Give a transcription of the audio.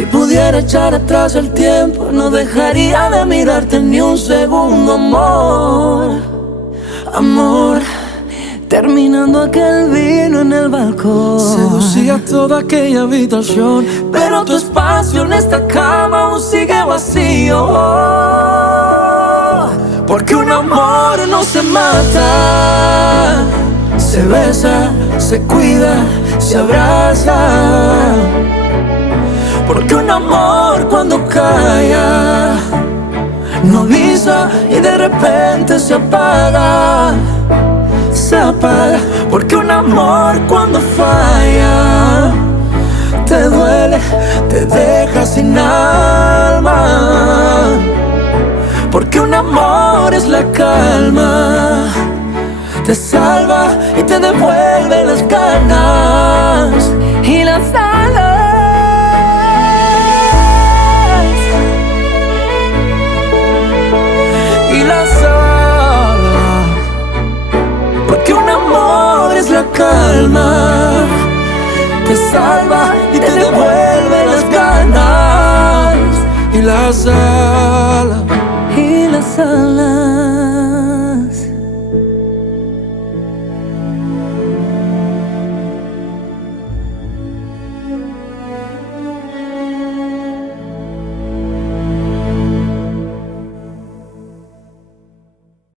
Si pudiera echar atrás el tiempo, no dejaría de mirarte ni un segundo, amor. Amor, terminando aquel vino en el balcón. Seducía toda aquella habitación, pero tu espacio en esta cama aún sigue vacío. Porque un amor no se mata, se besa, se cuida, se abraza. Porque un amor cuando calla no avisa y de repente se apaga. Se apaga. Porque un amor cuando falla te duele, te deja sin alma. Porque un amor es la calma, te salva y te devuelve las ganas y las alas. Y las alas. Porque un amor es la calma, te salva y te devuelve las ganas y las alas. Y las alas.